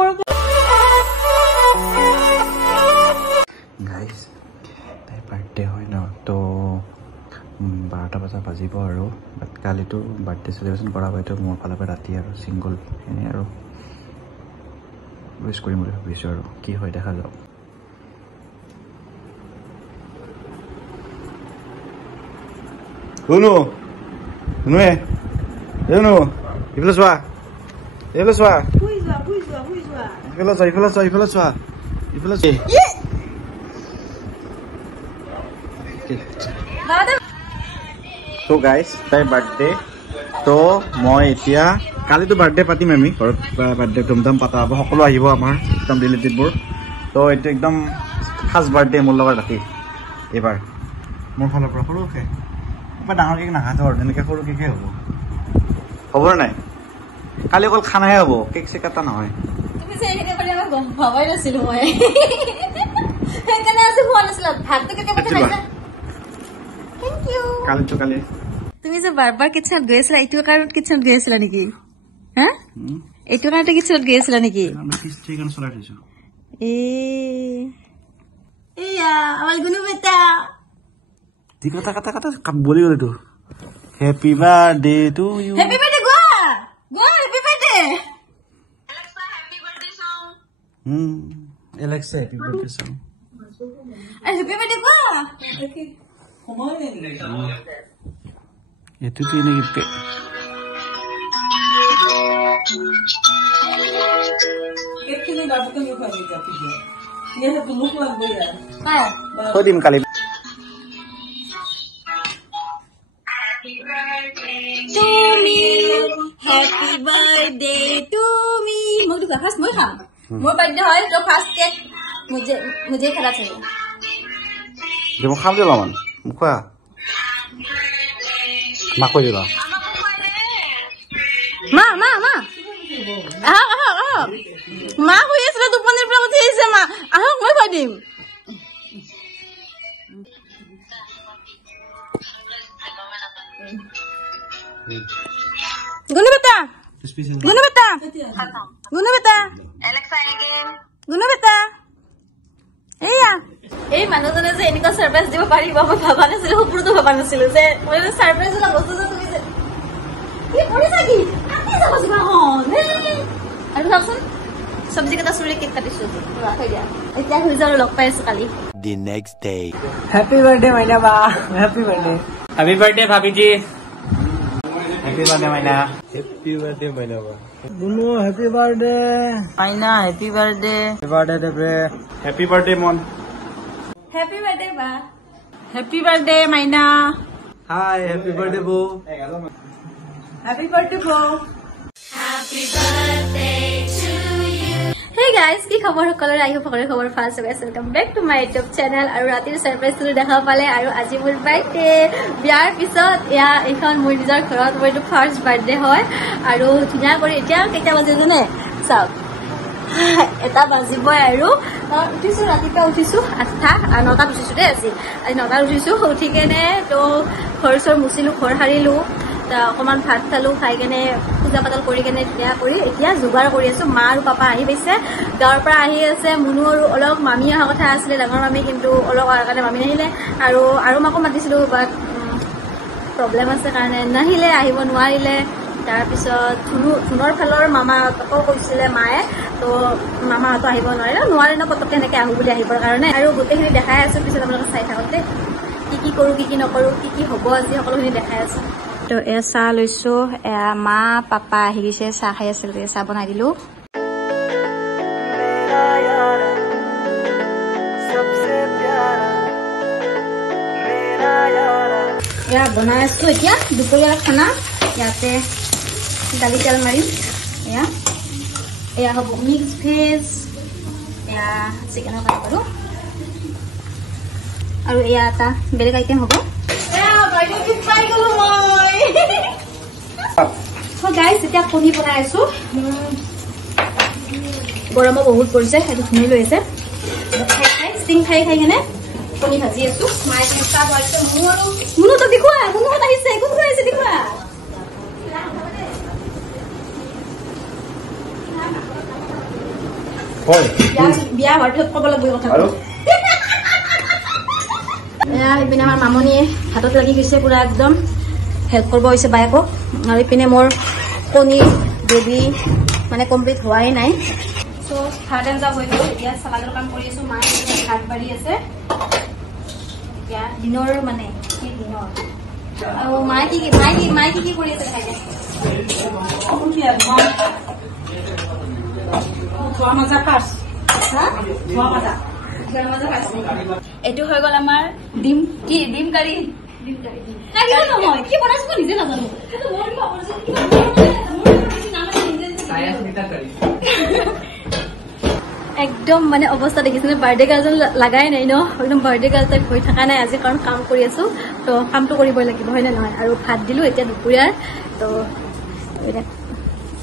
মোৰ গাইজ তাই বাৰ্থডে হয় ন তো 12টা বজা বাজিব আৰু বাট কালিতো বাৰ্থডে চেলিব্ৰেশ্যন কৰা হয়তো মোৰ ফালৰ পৰা ৰাতি আৰু ছিংগল এনেই আৰু উইচ কৰিম বুলি ভাবিছোঁ আৰু কি হয় দেখা যাওক শুনো শুনোৱে শুনো ইফালে চোৱা ইফালে চোৱা ইফালে চোৱা ইফালে চোৱা ইফালে চোৱা ইফালে চোৱা তো গাইজ তাইৰ বাৰ্থডে তো মই এতিয়া কালিতো বাৰ্থডে পাতিম আমি ঘৰত বাৰ্থডে ধুমধাম পতা হ'ব সকলো আহিব আমাৰ একদম ৰিলেটিভবোৰ তো এইটো একদম ফাৰ্ষ্ট বাৰ্থডে মোৰ লগত ৰাতি এইবাৰ মোৰ ফালৰ পৰা সৰুকৈ এবাৰ ডাঙৰ কেক নাখাওঁ আৰু তেনেকৈ সৰু কেকে হ'ব হ'ব নাই কালি অকল খানাহে হ'ব কেক চেক এটা নহয় ভবাই নাছিলো মই সেইকাৰণে আজি হোৱা নাছিলো ভাতটো কেতিয়াবা খাইছা থেংক ইউ কালিতো কালি তুমি যে বাৰবাৰ কিচেনত গৈ আছিলা এইটো কাৰণত কিচেনত গৈ আছিলা নেকি হা এইটো কাৰণতে কিচেনত গৈ আছিলা নেকি চলাই থৈছো এয়া আমাৰ গুণু বেটা কথা কথা কথা বলি গ'ল এইটো happy birthday to you happy birthday গোৱা গোৱা happy birthday Alexa happy birthday song happy birthday গোৱা itu tuh ini gitu ini baru kan juga gitu dia dia satu muka lagi ya kok dim kali to me happy birthday to me mau juga khas mau kham mau birthday hoy to fast cake मुझे खिला चाहिए dia mau kham dia lawan muka mak kau juga ma ma huye sila tu panir pula mati ise ma moi padim Gunu beta Alexa again Gunu beta এয়া এই মানুহজনে যে এনেকুৱা surprise দিব পাৰিব মই ভাবা নাছিলো ওপৰতো ভাবা নাছিলো যে মই সাৰপ্ৰাইজ এটা বস্তু যে তুমি যে কি কৰিছা কি আমি যাব জিবা নে আৰু ভাবচোন সবজি কেটা চুৰি কেক কাটিছো থৈ দিয়া এতিয়া হৈ যাও লগ পাই আছো কালি the next day happy birthday मैना बा हैप्पी बर्थडे भाभी जी हैप्पी बर्थडे मैना बा बुनु हैप्पी बर्थडे मैना हैप्पी बर्थडे देब्रे हैप्पी बर्थडे मन हैप्पी बर्थडे बा हैप्पी बर्थडे मैना हाय हैप्पी बर्थडे बो happy birthday bro happy birthday to you hey guys কি খবৰ সকলোৰে আইহো সকলোৰে খবৰ ফাষ্ট হৈ আছে welcome back to my YouTube channel আৰু ৰাতিৰ সাৰপ্ৰাইজটো দেখা পালে আৰু আজি মোৰ বাৰ্থডে বিয়াৰ পিছত ইয়া এখন মোৰ নিজৰ ঘৰত মোৰ এইটো ফাৰ্ষ্ট বাৰ্থডে হয় আৰু ধুনীয়া কৰি এতিয়া কেইটা বাজে জানে চাওক এটা বাজিবই আৰু উঠিছো ৰাতিপুৱা উঠিছো 8টা 9টাত উঠিছো দেই আজি 9টাত উঠিছো উঠি কেনে তো ঘৰ চৰ মুচিলো ঘৰ সাৰিলো অকমান ভাত খালো খাই কেনে পূজা পাতল কৰি কেনে ধুনীয়া কৰি এতিয়া যোগাৰ কৰি আছো মা আৰু পাপা আহি পাইছে গাঁৱৰ পৰা আহি আছে মুনু আৰু অলপ মামী অহা কথা আছিলে ডাঙৰ মামী কিন্তু অলপ অহাৰ কাৰণে মামী নাহিলে আৰু মাকো মাতিছিলো বাট প্ৰব্লেম আছে কাৰণে নাহিলে আহিব নোৱাৰিলে তাৰপিছত ধুনৰ ফালৰ মামাহঁতকো কৈছিলে মায়ে তো মামাহঁতো আহিব নোৱাৰে ন পতককে এনেকে আহো বুলি আহিবৰ কাৰণে আৰু গোটেইখিনি দেখাই আছো পিছত আপোনালোকে চাই থাকক দেই কি কৰো কি নকৰো কি হ'ব আজি সকলোখিনি দেখাই আছো তো এয়া চাহ লৈছো এয়া মা পাপা আহি গৈছে চাহ খাই আছিল চাহ বনাই দিলো এয়া বনাই আছো এতিয়া দুপৰীয়াৰ খানা ইয়াতে দালি তেল মাৰিম এয়া হ'ব মিক্স ভেজ এয়া চিকেনৰ কাটা কৰো আৰু এয়া এটা বেলেগ আইটেম হ'ব গাইজ এতিয়া কণী বনাই আছো গৰমো বহুত পৰিছে সেইটো শুনি লৈ আছে ষ্টিং খাই কেনে কণী ভাজি আছো মায়ে চাহ বনাইছে মুনুতো দেখুৱা মুনুহঁত আহিছে কোন আহিছে দেখুৱা হয় বিয়া হোৱাৰ পিছত ক'ব লাগিব কথা আৰু এয়া ইপিনে আমাৰ মামনিয়ে হাতত লাগি গৈছে পুৰা একদম হেল্প কৰিব হৈছে বায়েকক আৰু ইপিনে মোৰ কণী গ্ৰেভি মানে কমপ্লিট হোৱাই নাই চ' ভাত আঞ্জা হৈ গ'ল এতিয়া চালাডৰ কাম কৰি আছোঁ মায়ে ভাত বাঢ়ি আছে এতিয়া দিনৰ মানে কি দিনৰ আৰু মায়ে কি কৰি আছে দেখাই এইটো হৈ গ'ল আমাৰ ডিম কাৰী নহয় কি বনাইছো মই নিজে নাজানো একদম মানে অৱস্থা দেখিছেনে বাৰ্থডে গাৰ্ল যেন লাগাই নাই ন একদম বাৰ্থডে গাৰ্ল টাইপ হৈ থকা নাই আজি কাৰণ কাম কৰি আছো তো কামটো কৰিবই লাগিব হয় নে নহয় আৰু ভাত দিলো এতিয়া দুপৰীয়াৰ তো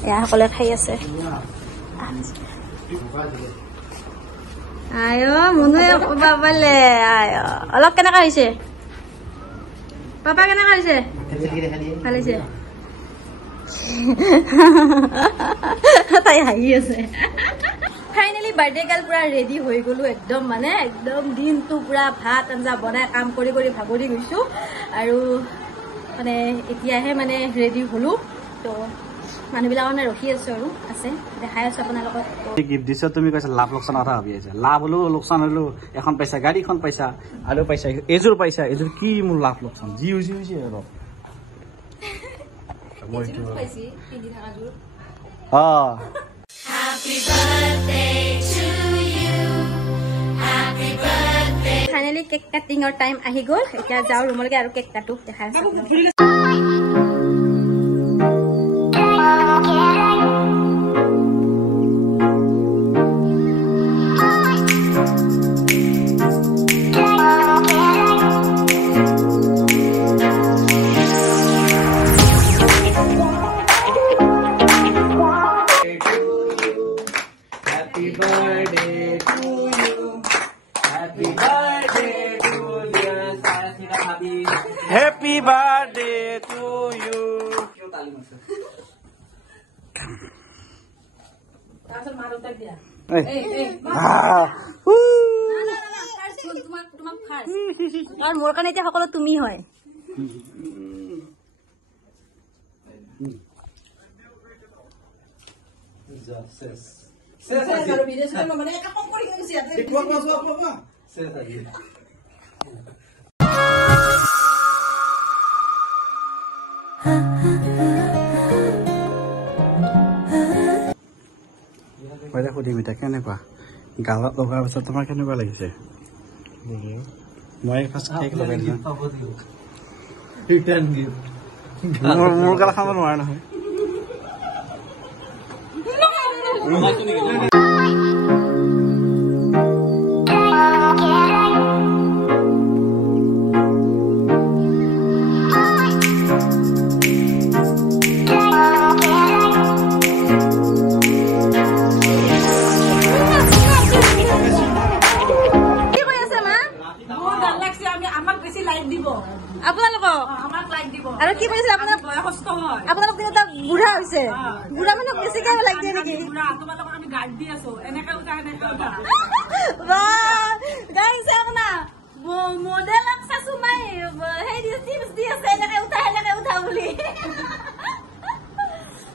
এয়া সকলোৱে খাই আছে আয় মুনুৱে বাবালে আয় অলপ কেনেকা হৈছে পাপা কেনেকা হৈছে ভাল হৈছে তাই হাঁহি আছে ফাইনেলি বাৰ্থডে গাৰ্ল পুৰা ৰেডি হৈ গলো একদম মানে একদম দিনটো পুৰা ভাত আঞ্জা বনাই কাম কৰি কৰি ভাগৰি গৈছো আৰু মানে এতিয়াহে মানে ৰেডি হলো তো মানুহবিলাক মানে ৰখি আছো আৰু আছে দেখাই আছো আপোনালোকক গিফ্ট দিছ তুমি কৈছা লাভ লোকচানৰ কথা ভাবি আছা লাভ হলো লোকচান হলো এখন পাইছা গাড়ীখন পাইছা আৰু পাইছা এযোৰ কি মোৰ লাভ লোকচান যি হৈছে আৰু ফাইনেলি কেক কাটিঙৰ টাইম আহি গ'ল এতিয়া যাওঁ ৰুমলৈকে আৰু কেক কাটো দেখাই আছো Happy birthday to you. মোৰ কাৰণে এতিয়া সকলো তুমি হয় সুধিম এতিয়া কেনেকুৱা গালত লগাৰ পিছত তোমাৰ কেনেকুৱা লাগিছে মই ফাৰ্ষ্ট কেক লগাই দিলোঁ মোৰ গাল খাব নোৱাৰা নহয় আৰু কি কৰিছে আপোনাৰ বয়সস্থ হয় আপোনালোক এটা বুঢ়া হৈছে বুঢ়া মানুহক বেছিকে লাইক দিয়ে নেকি তোমালোকক আমি গাইড দি আছো এনেকা উঠা বাহ গাইছে না মডেলক চাচু মাই হেই টিপস দি আছে এনেকা উঠা বুলি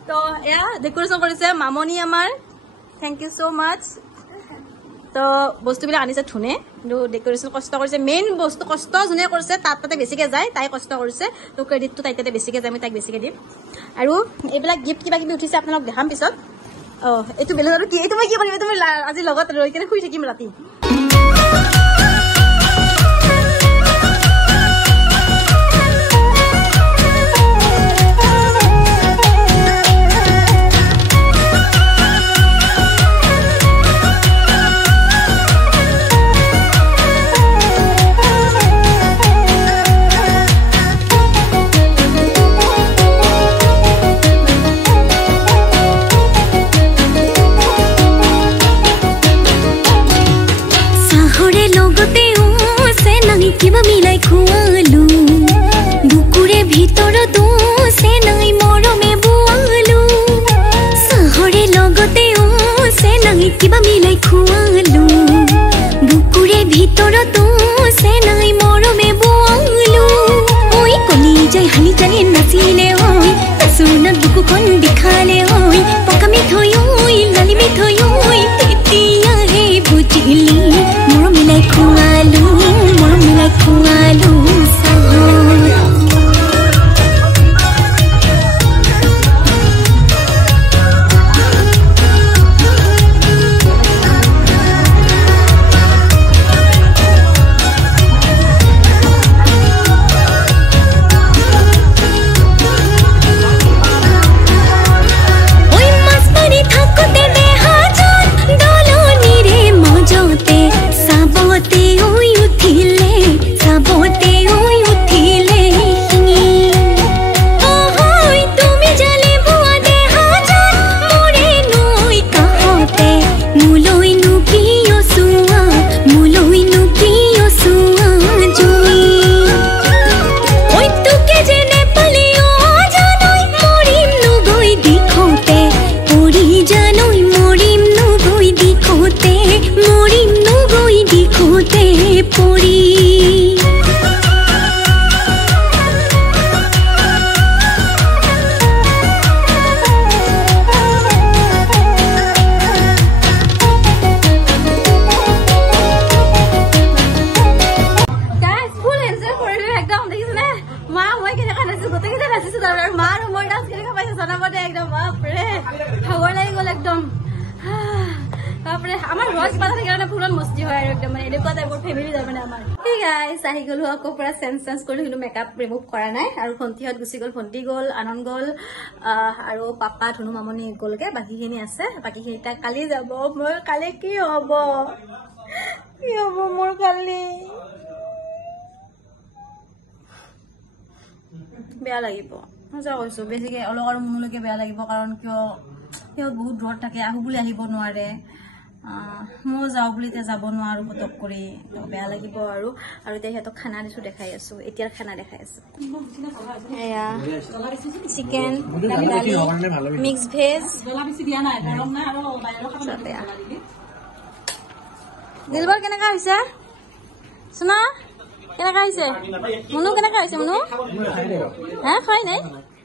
তো এয়া ডেকোৰেশ্যন কৰিছে মামনি আমাৰ থেংক ইউ সো মাচ তো বস্তুবিলাক আনিছে ধুনে কিন্তু ডেকোৰেশ্যন কষ্ট কৰিছে মেইন বস্তু কষ্ট যোনে কৰিছে তাতে বেছিকে যায় তাই কষ্ট কৰিছে তো ক্ৰেডিটটো তাই তাতে বেছিকে যায় আমি তাইক বেছিকে দিম আৰু এইবিলাক গিফ্ট কিবা কিবি উঠিছে আপোনালোক দেখাম পিছত এইটো বেলেগ আৰু কি এইটো মই কি কৰিম এইটো মই আজি লগত ৰৈ কিনে শুই থাকিম ৰাতি কিবা মিলাই খুৱালো বুকুৰে ভিতৰতো চেনাই মৰমে বোৱালো ঐ কলি যাই হানি জানি নাচিলে ঐ চুৰণত বুকুখন দেখালে ঐ পকা মিঠৈ ঐ লালি মিঠৈ ঐ তেতিয়াহে বুজিলি মৰম মিলাই খুৱালো আমাৰ ৰোজ পাতা থেকে না পুৰন মস্তি হয় আৰ একদম মানে এডেকো টাইপৰ ফ্যামিলি যায় মানে আমাৰ ঠিক আছে আহি গলো আকৌ পুৰা সেন্স কৰি কিন্তু মেকআপ ৰিমুভ কৰা নাই আৰু ফন্তিহত গুছি গল ফন্তি গল আনন্দ গল আৰু পাপা ধনু মামনি গলকে বাকিখিনি আছে বাকিখিনি তা কালি যাব মোৰ কালি কি হ'ব মোৰ কালি বেয়া লাগিব মজা কৈছো বেছিকে অলক আৰু মনলৈকে বেয়া লাগিব কাৰণ কিয় বহুত দূৰত থাকে আহু বুলি আহিব নোৱাৰে মই যাও বুলি তে যাব নোৱাৰো পটক কৰি বেয়া লাগিব আৰু এতিয়া হেতক খানা দিছো দেখাই আছো এতিয়াৰ খানা দেখাই আছো এয়া চিকেন মিক্স ভেজ দিলবৰ কেনেকা হৈছে শুনা কেনেকা হৈছে মনু কেনেকা হৈছে মনু হা খাই নাই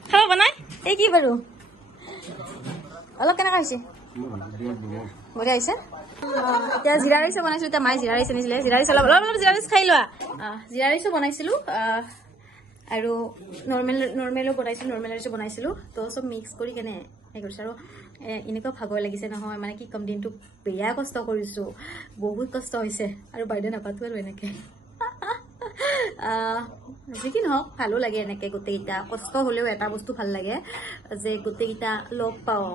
খাব বনাই এই কি বাৰু অলপ কেনেকা হৈছে বঢ়িয়া হৈছে এতিয়া জিৰা ৰাইচ বনাইছো এতিয়া মায়ে জিৰা ৰাইচ আনিছিলে জিৰা ৰাইচ অলপ জিৰা ৰাইচ খাই লোৱা জিৰা ৰাইচো বনাইছিলো আৰু নৰ্মেলো বনাইছিলো নৰ্মেল ৰাইচো বনাইছিলো তো চব মিক্স কৰি কেনে হেৰি কৰিছো আৰু এনেকুৱা ভাগৰ লাগিছে নহয় মানে কি কম দিনটো বেয়া কষ্ট কৰিছো বহুত কষ্ট হৈছে আৰু বাৰ্থডে নাপাতো আৰু এনেকে যিকি নহওক ভালো লাগে এনেকে গোটেইকেইটা কষ্ট হলেও এটা বস্তু ভাল লাগে যে গোটেইকেইটা লগ পাওঁ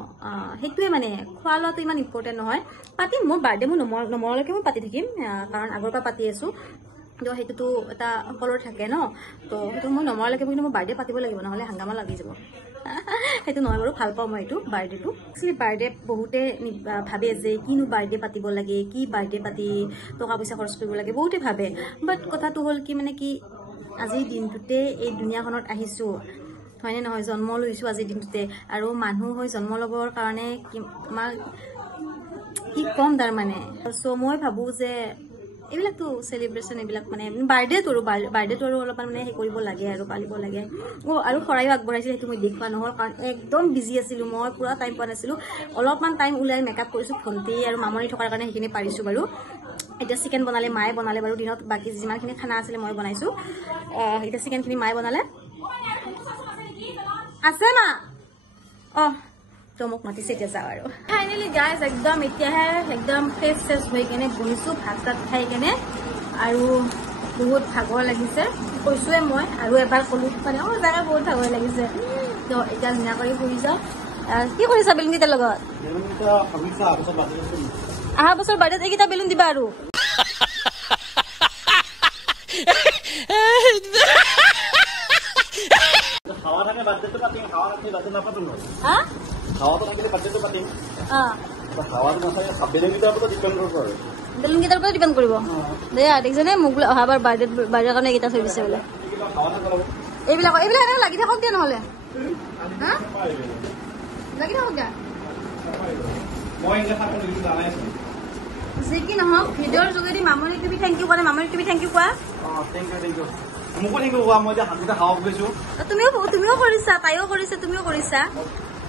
সেইটোৱে মানে খোৱা লোৱাটো ইমান ইম্পৰ্টেণ্ট নহয় পাতিম মোৰ বাৰ্থডে মোৰ নমৰালৈকে মই পাতি থাকিম কাৰণ আগৰ পৰা পাতি আছো তো সেইটোতো এটা কলৰ থাকে ন তো সেইটো মই নমৰালৈকে কিন্তু মোৰ বাৰ্থডে পাতিব লাগিব নহ'লে হাংগামা লাগি যাব সেইটো নহয় বাৰু ভাল পাওঁ মই এইটো বাৰ্থডেটো একচুৱেলি বাৰ্থডে বহুতে ভাবে যে কিনো বাৰ্থডে পাতিব লাগে কি বাৰ্থডে পাতি টকা পইচা খৰচ কৰিব লাগে বহুতে ভাবে বাট কথাটো হ'ল কি মানে কি আজিৰ দিনটোতে এই দুনিয়াখনত আহিছো হয়নে নহয় জন্ম লৈছো আজিৰ দিনটোতে আৰু মানুহ হৈ জন্ম ল'বৰ কাৰণে আমাৰ কি কম তাৰ মানে চ' মই ভাবো যে এইবিলাকতো সেলিব্ৰেশন এইবিলাক মানে বাৰ্থডেটো আৰু অলপমান মানে হেৰি কৰিব লাগে আৰু পালিব লাগে আৰু শৰাইও আগবঢ়াইছিল সেইটো মই দেখুৱা নহ'ল কাৰণ একদম বিজি আছিলো মই পুৰা টাইম পোৱা নাছিলো অলপমান টাইম ওলাই মেকআপ কৰিছো ভণ্টি আৰু মামনি থকাৰ কাৰণে সেইখিনি পাৰিছো বাৰু এতিয়া চিকেন বনালে মায়ে বনালে বাৰু দিনত বাকী যিমানখিনি খানা আছিলে মই বনাইছো এতিয়া চিকেনখিনি মায়ে বনালে আছে মা তো মোক মাতিছে এতিয়া যাওঁ আৰু ফাইনেলি গাইজ একদম এতিয়াহে একদম ফ্ৰেছ হৈ কেনে বহিছো ভাত চাত খাই কেনে আৰু বহুত ভাগৰ লাগিছে কৈছোৱে মই আৰু এবাৰ ক'লো মানে জাগা বহুত ভাগৰ লাগিছে তো এতিয়া ধুনীয়া কৰি শুই যাওঁ কি কৰিছা বেলুনকেইটাৰ লগত অহা বছৰ বাৰ্থডেত এইকেইটা বেলুন দিবা আৰু বেলুনকেইটাৰ পৰা ডিপেণ্ড কৰিব দেই দেখিছেনে মোক বোলে অহাবাৰ বাৰ্থডেৰ কাৰণে এইকেইটা থৈ দিছে বোলে এইবিলাক এনেকৈ লাগি থাকক দিয়া নহ'লে লাগি থাকক দিয়া মই এনেকৈ থাকোঁ কিন্তু জানাইচোন যি কি নহওক ভিডিঅ'ৰ যোগেদি মামনি টিভি থেংক ইউ কোৱা নাই মামনি টিভি থেংক ইউ কোৱা থেংক ইউ মোকো থেংক ইউ কোৱা মই এতিয়া হাতকেইটা খাওক গৈছোঁ তুমিও কৰিছা তাইও কৰিছে তুমিও কৰিছা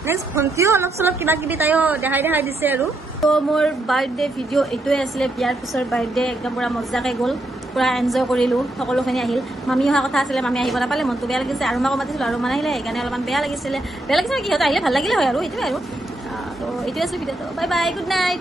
নেক্সট ভণ্টিও অলপ চলপ কিবা কিবি তাইও দেখাই দিছে আৰু তো মোৰ বাৰ্থডে ভিডিঅ' এইটোৱে আছিলে বিয়াৰ পিছৰ বাৰ্থডে একদম পুৰা মজাকৈ গ'ল পুৰা এনজয় কৰিলোঁ সকলোখিনি আহিল মামী অহা কথা আছিলে মামী আহিব নাপালে মনটো বেয়া লাগিছে আৰু মাকো মাতিছিলোঁ আৰু মানে আহিলে সেইকাৰণে অলপমান বেয়া লাগিছিলে কি সিহঁতে আহিলে ভাল লাগিলে হয় আৰু এইটোৱে আৰু তো এইটোৱে আছিলে ভিডিঅ'টো বাই বাই গুড নাইট